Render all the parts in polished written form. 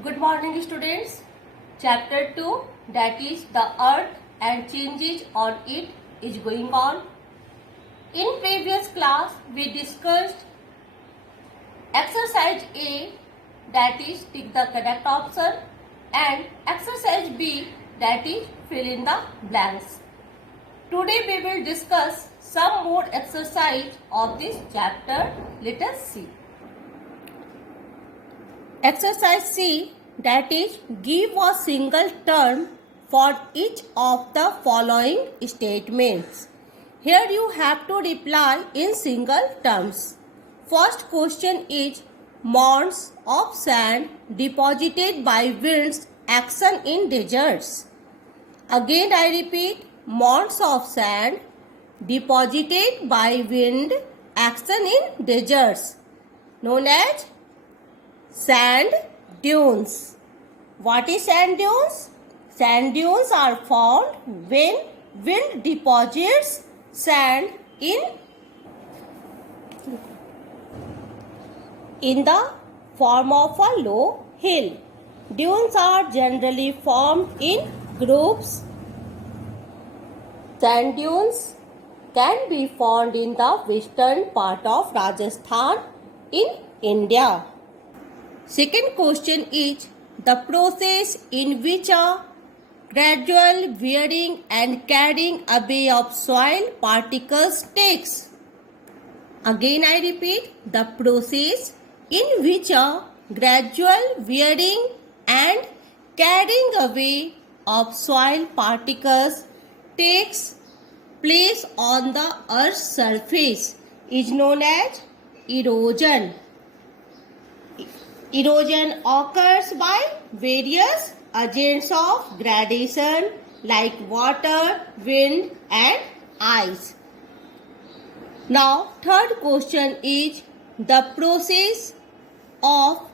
Good morning, students. Chapter 2, that is the earth and changes on it, is going on. In previous class, we discussed exercise A, that is tick the correct option, and exercise B, that is fill in the blanks. Today we will discuss some more exercise of this chapter. Let us see. Exercise C, that is give a single term for each of the following statements. Here you have to reply in single terms. First question is mounds of sand deposited by winds action in deserts. Again I repeat, mounds of sand deposited by wind action in deserts known as sand dunes. What is sand dunes? Sand dunes are found when wind deposits sand in the form of a low hill. Dunes are generally formed in groups. Sand dunes can be found in the western part of Rajasthan in India. Second question is the process in which a gradual wearing and carrying away of soil particles takes. Again I repeat, the process in which a gradual wearing and carrying away of soil particles takes place on the earth's surface is known as erosion. Erosion occurs by various agents of gradation like water, wind and ice. Now, third question is the process of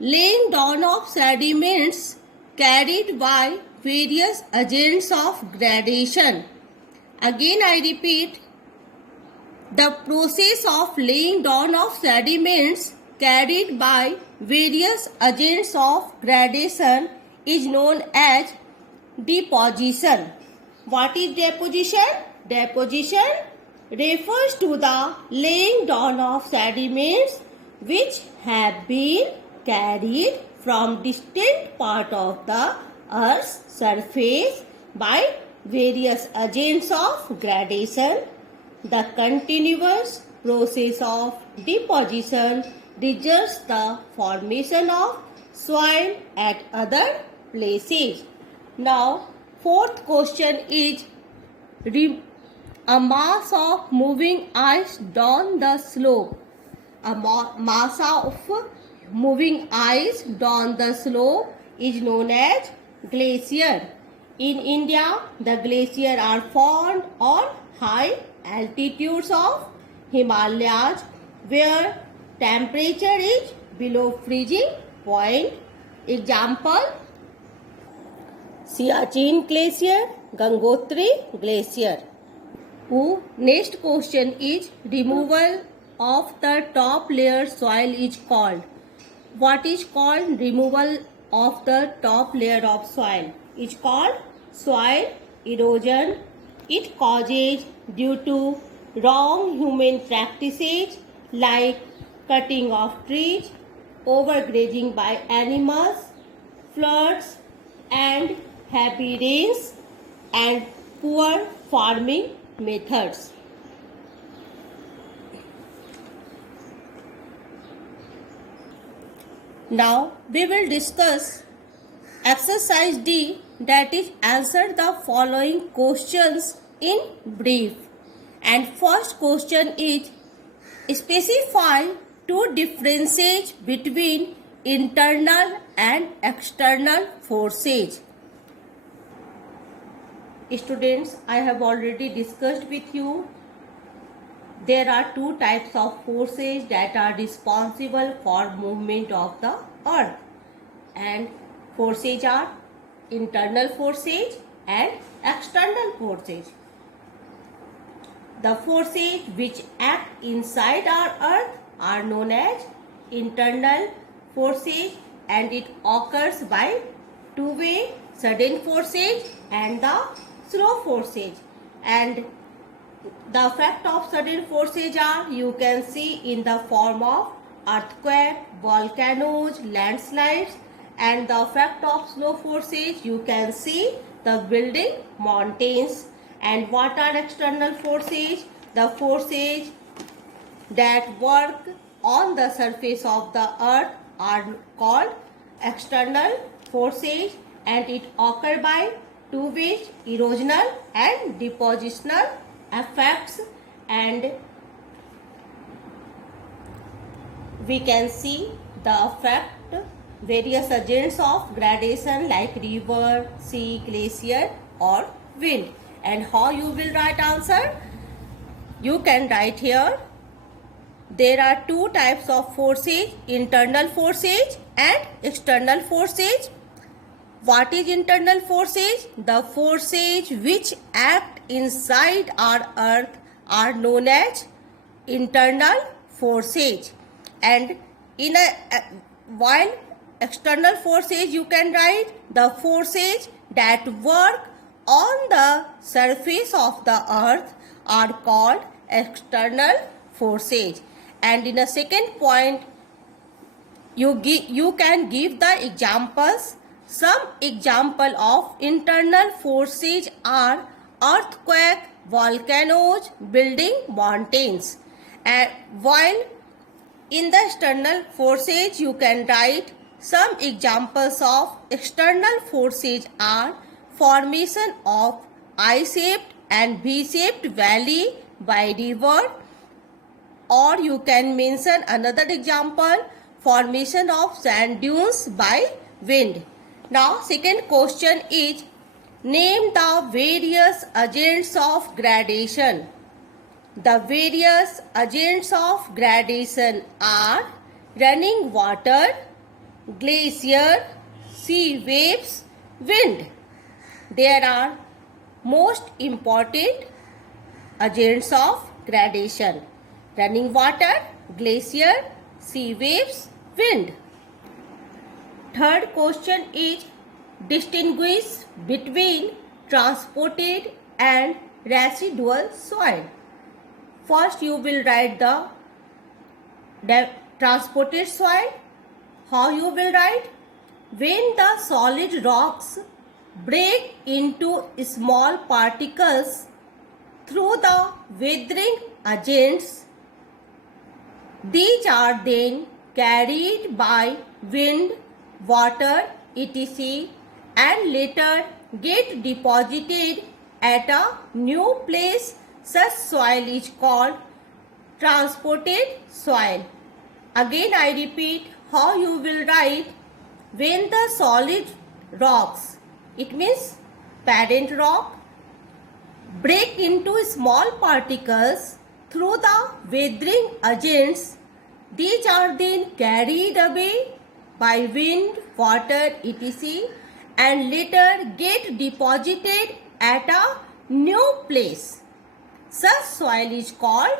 laying down of sediments carried by various agents of gradation. Again I repeat, the process of laying down of sediments carried by various agents of gradation is known as deposition. What is deposition? Deposition refers to the laying down of sediments which have been carried from distant part of the earth's surface by various agents of gradation. The continuous process of deposition results the formation of soil at other places. Now, fourth question is a mass of moving ice down the slope. A mass of moving ice down the slope is known as glacier. In India, the glaciers are found on high altitudes of Himalayas where temperature is below freezing point. Example, Siachen Glacier, Gangotri Glacier. Next question is removal of the top layer soil is called. What is called removal of the top layer of soil? It's called soil erosion. It causes due to wrong human practices like cutting of trees, overgrazing by animals, floods and heavy rains and poor farming methods. Now we will discuss exercise D, that is answer the following questions in brief. And first question is specify to differentiate between internal and external forces. Students, I have already discussed with you there are two types of forces that are responsible for movement of the earth, and forces are internal forces and external forces. The forces which act inside our earth are known as internal forces and it occurs by two-way sudden forces and the slow forces. And the effect of sudden forces are, you can see in the form of earthquake, volcanoes, landslides, and the effect of slow forces you can see the building mountains. And what are external forces? The forces that work on the surface of the earth are called external forces, and it occur by two ways, erosional and depositional effects. And we can see the effect various agents of gradation like river, sea, glacier or wind. And how you will write answer? You can write here, there are two types of forces, internal forces and external forces. What is internal forces? The forces which act inside our earth are known as internal forces. And while external forces you can write the forces that work on the surface of the earth are called external forces. And in a second point, you can give the examples. Some example of internal forces are earthquake, volcanoes, building mountains. And while in the external forces you can write some examples of external forces are formation of I-shaped and V-shaped valley by river, or you can mention another example, formation of sand dunes by wind. Now second question is, name the various agents of gradation. The various agents of gradation are running water, glacier, sea waves, wind. There are most important agents of gradation: running water, glacier, sea waves, wind. Third question is, distinguish between transported and residual soil. First you will write the transported soil. How you will write? When the solid rocks break into small particles through the weathering agents, these are then carried by wind, water, etc. and later get deposited at a new place. Such soil is called transported soil. Again I repeat, how you will write? When the solid rocks, it means parent rock, break into small particles through the weathering agents, these are then carried away by wind, water, etc. and later get deposited at a new place. Such soil is called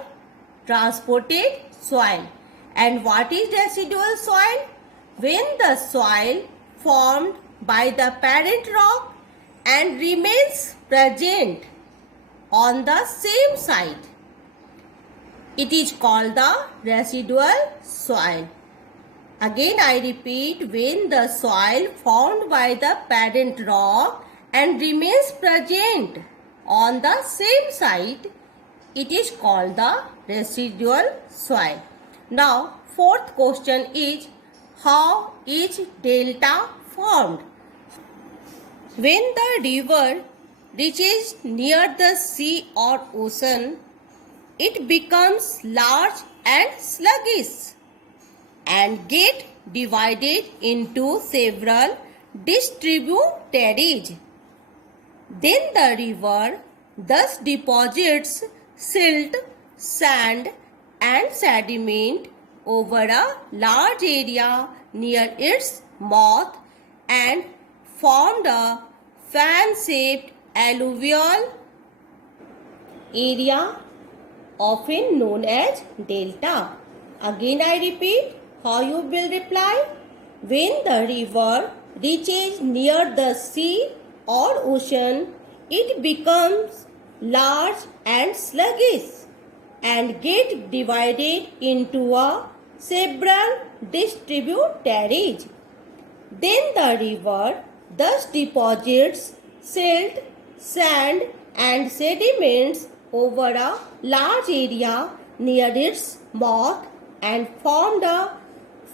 transported soil. And what is residual soil? When the soil formed by the parent rock and remains present on the same site, it is called the residual soil. Again I repeat, when the soil formed by the parent rock and remains present on the same site, it is called the residual soil. Now fourth question is, how is delta formed? When the river reaches near the sea or ocean, it becomes large and sluggish and get divided into several distributaries. Then the river thus deposits silt, sand and sediment over a large area near its mouth and formed a fan-shaped alluvial area often known as delta. Again I repeat, how you will reply? When the river reaches near the sea or ocean, it becomes large and sluggish and get divided into several tributaries. Then the river thus deposits silt, sand and sediments over a large area near its mouth and formed a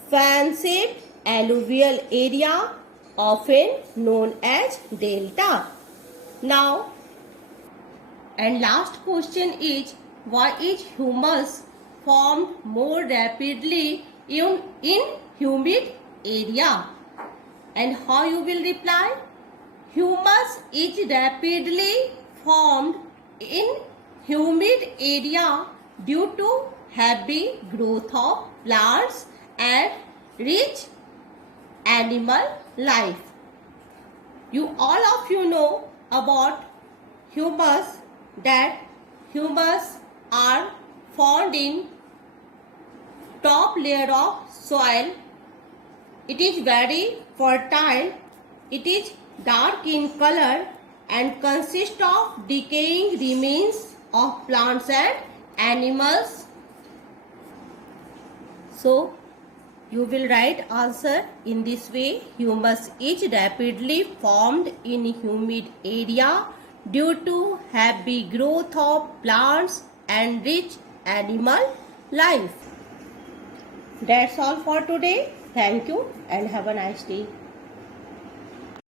fan-shaped alluvial area often known as delta. Now, and last question is, why is humus formed more rapidly in humid area? And how you will reply? Humus is rapidly formed in humid area due to heavy growth of plants and rich animal life. All of you know about humus, that humus are found in top layer of soil. It is very fertile. It is dark in color and consists of decaying remains of plants and animals. So, you will write answer in this way. Humus is rapidly formed in humid area due to heavy growth of plants and rich animal life. That's all for today. Thank you and have a nice day.